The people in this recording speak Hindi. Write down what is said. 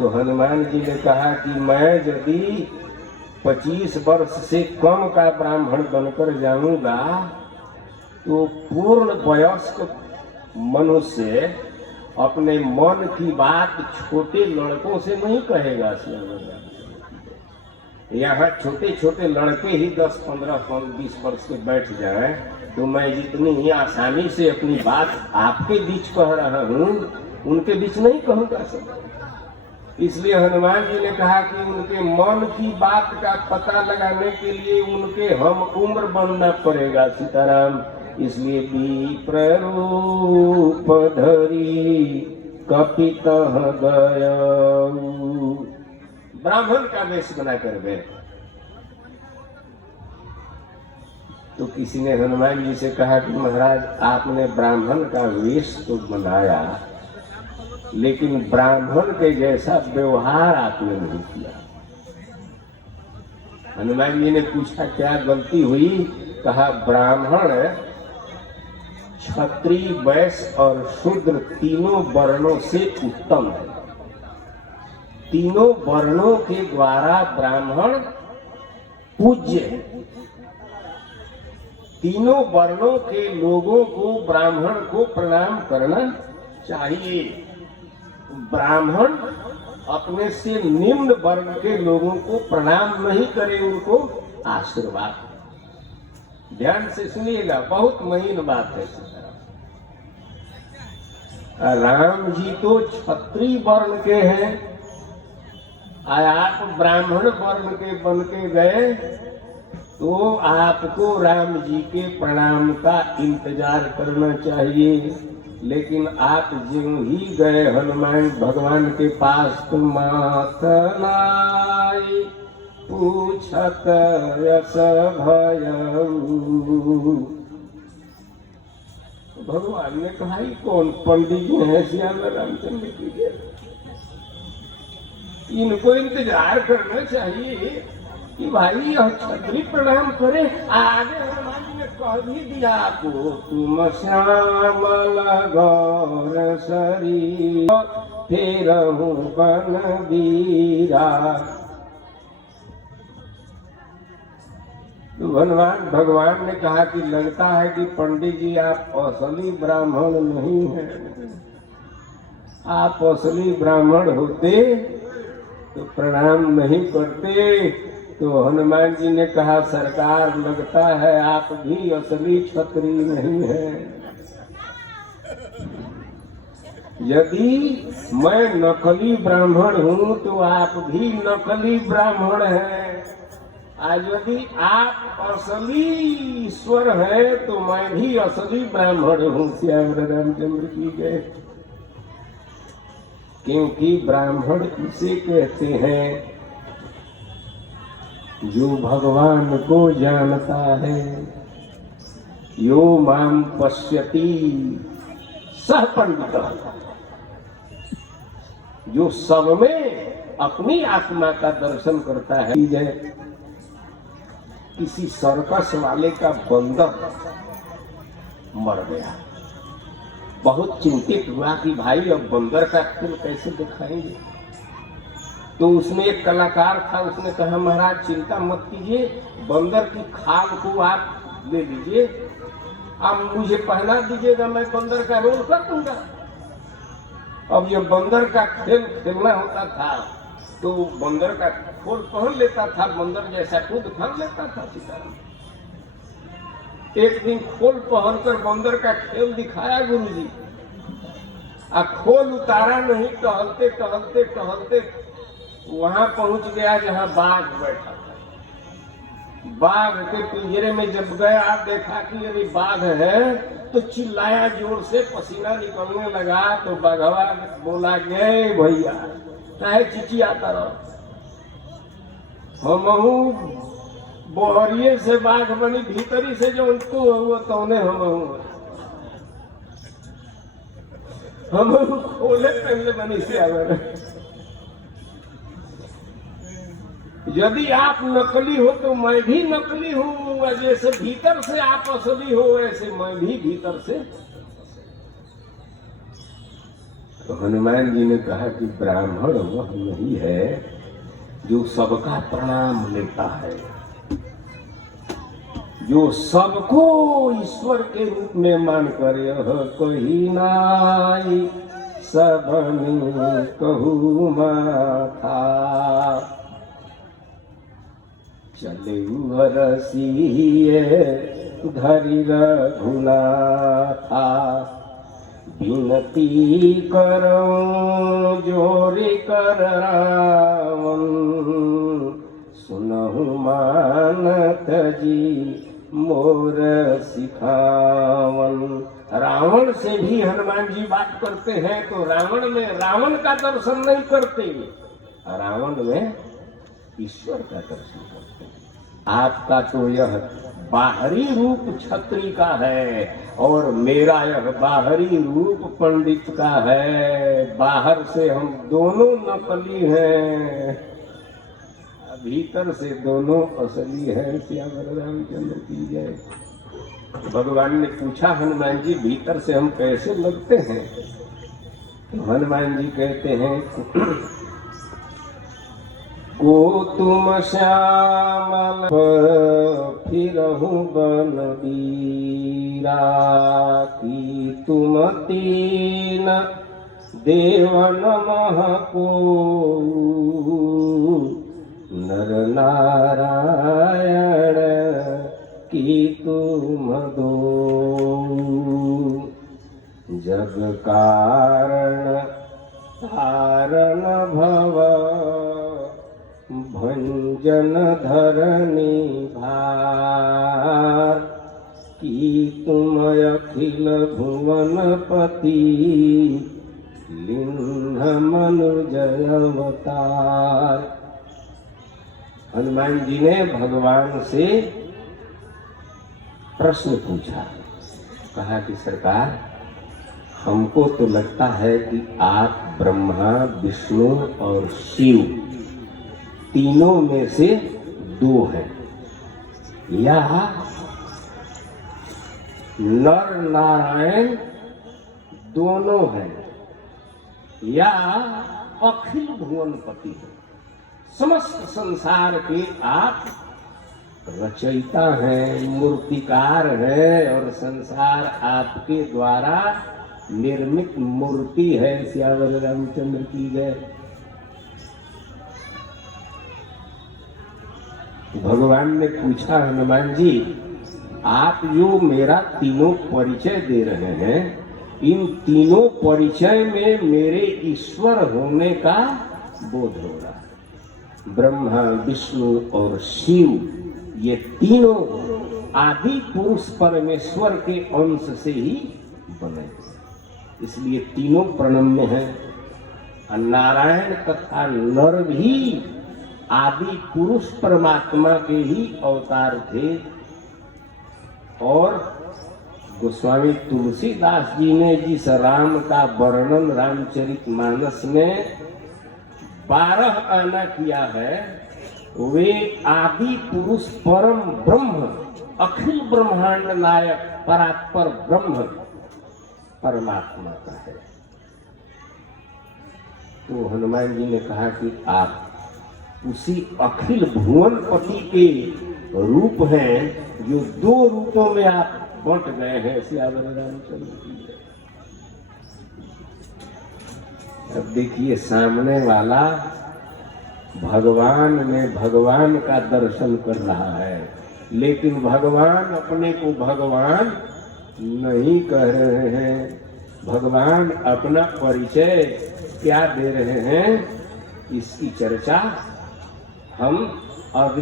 तो हनुमान जी ने कहा कि मैं यदि 25 वर्ष से कम का ब्राह्मण बनकर जाऊंगा तो पूर्ण वयस्क मनुष्य अपने मन की बात छोटे लड़कों से नहीं कहेगा। यहाँ छोटे छोटे लड़के ही 10, 15, 20 वर्ष के बैठ जाएं तो मैं जितनी ही आसानी से अपनी बात आपके बीच कह रहा हूँ उनके बीच नहीं कहूँगा सब। इसलिए हनुमान जी ने कहा कि उनके मन की बात का पता लगाने के लिए उनके हम उम्र बनना पड़ेगा। सीताराम। इसलिए विप्ररूप धरी कपितः गयऊ, ब्राह्मण का वेश बना कर गए। तो किसी ने हनुमान जी से कहा कि महाराज आपने ब्राह्मण का वेश तो बनाया लेकिन ब्राह्मण के जैसा व्यवहार आपने नहीं किया। हनुमान जी ने पूछा क्या गलती हुई? कहा ब्राह्मण क्षत्रिय, वैश्य और शूद्र तीनों वर्णों से उत्तम है। तीनों वर्णों के द्वारा ब्राह्मण पूज्य है। तीनों वर्णों के लोगों को ब्राह्मण को प्रणाम करना चाहिए। ब्राह्मण अपने से निम्न वर्ग के लोगों को प्रणाम नहीं करे, उनको आशीर्वाद। ध्यान से सुनिएगा, बहुत महीन बात है। राम जी तो क्षत्रिय वर्ण के हैं, आप ब्राह्मण वर्ण के बन के गए तो आपको राम जी के प्रणाम का इंतजार करना चाहिए। लेकिन आप जो ही गए हनुमान भगवान के पास तो मातनाई पूछत यस भयऊ। भगवान ने कहा कौन पंडित जी हैं श्याम रामचंद्र की, इनको इंतजार करना चाहिए कि भाई यह क्षत्रिय प्रणाम करे। आगे हनुमान जी ने कह भी दिया आपको तुम श्यामल गौर शरीर फेरहु बन बीरा। तो भगवान ने कहा कि लगता है कि पंडित जी आप असली ब्राह्मण नहीं हैं। आप असली ब्राह्मण होते तो प्रणाम नहीं करते। तो हनुमान जी ने कहा सरकार लगता है आप भी असली क्षत्रिय नहीं हैं। यदि मैं नकली ब्राह्मण हूँ तो आप भी नकली ब्राह्मण हैं। आज यदि आप असली ईश्वर है तो मैं भी असली ब्राह्मण हूँ। श्याम रामचंद्र की जय। क्योंकि ब्राह्मण इसे कहते हैं जो भगवान को जानता है। यो माम पश्यति सह पंडित, जो सब में अपनी आत्मा का दर्शन करता है। जय। किसी सर्कस वाले का बंदर मर गया, बहुत चिंतित हुआ कि भाई अब बंदर का खेल कैसे दिखाएंगे। तो उसमें एक कलाकार था, उसने कहा महाराज चिंता मत कीजिए, बंदर की खाल को आप ले लीजिए, आप मुझे पहना दीजिएगा, मैं बंदर का रोल कर दूंगा। अब ये बंदर का खेल खेलना होता था तो बंदर का खोल पहन लेता था, बंदर जैसा कूद फान लेता था। सीताराम। एक दिन खोल पहनकर बंदर का खेल दिखाया गुरुजी, खोल उतारा नहीं, टहलते टहलते टहलते वहां पहुंच गया जहां बाघ बैठा था। बाघ के पिंजरे में जब गया देखा कि अरे बाघ है तो चिल्लाया जोर से, पसीना निकलने लगा। तो बाघवा बोला गए भैया चाहे चिची आता रहो, हमहू बोहरिए से बाघ बनी, भीतरी से जो उनको हुआ तौने हमहू खोले पहले बनी से आवर। यदि आप नकली हो तो मैं भी नकली हूँ, जैसे भीतर से आप असली हो वैसे मैं भी भीतर से तो हनुमान जी ने कहा कि ब्राह्मण वह नहीं है जो सबका प्रणाम लेता है, जो सबको ईश्वर के रूप में मानकर यह कही नाई सबनी कहू माथा, चले रसिए धरि रघुनाथा, विनती करो जोरी कर रावण, सुनहु मानत जी मोर सिखावन। रावण से भी हनुमान जी बात करते हैं तो रावण में रावण का दर्शन नहीं करते, रावण में ईश्वर का दर्शन करते हैं। आपका तो यह बाहरी रूप छत्री का है और मेरा यह बाहरी रूप पंडित का है। बाहर से हम दोनों नकली हैं, भीतर से दोनों असली है। श्याम रामचंद्र की जय। भगवान ने पूछा हनुमान जी भीतर से हम कैसे लगते हैं? तो हनुमान जी कहते हैं को तुम श्यामल फिरहु बन बीरा, की तुम तीन देवन महको, नर नारायण की तुम दो, जग कारण तारण भव, भंजन धरणी भार, की तुम अखिल भुवन पति, लिंग मनुजय अवतार। हनुमान जी ने भगवान से प्रश्न पूछा, कहा कि सरकार हमको तो लगता है कि आप ब्रह्मा विष्णु और शिव तीनों में से दो हैं, या नर नारायण दोनों हैं, या अखिल भुवनपति हैं। समस्त संसार के आप रचयिता हैं, मूर्तिकार हैं और संसार आपके द्वारा निर्मित मूर्ति है। श्याम रामचंद्र की जय। भगवान ने पूछा हनुमान जी आप जो मेरा तीनों परिचय दे रहे हैं, इन तीनों परिचय में मेरे ईश्वर होने का बोध हो रहा है। ब्रह्मा विष्णु और शिव ये तीनों आदि पुरुष परमेश्वर के अंश से ही बने, इसलिए तीनों प्रणम्य हैं। नारायण तथा नर भी आदि पुरुष परमात्मा के ही अवतार थे। और गोस्वामी तुलसीदास जी ने जिस राम का वर्णन रामचरितमानस में 12 आना किया है, वे आदि पुरुष परम ब्रह्म अखिल ब्रह्मांड नायक परात्पर ब्रह्म परमात्मा का है। तो हनुमान जी ने कहा कि आप उसी अखिल भुवनपति के रूप हैं जो दो रूपों में आप बंट गए हैं। श्याम रामचंद्र की जय। अब देखिए सामने वाला भगवान में भगवान का दर्शन कर रहा है, लेकिन भगवान अपने को भगवान नहीं कह रहे हैं। भगवान अपना परिचय क्या दे रहे हैं, इसकी चर्चा हम अब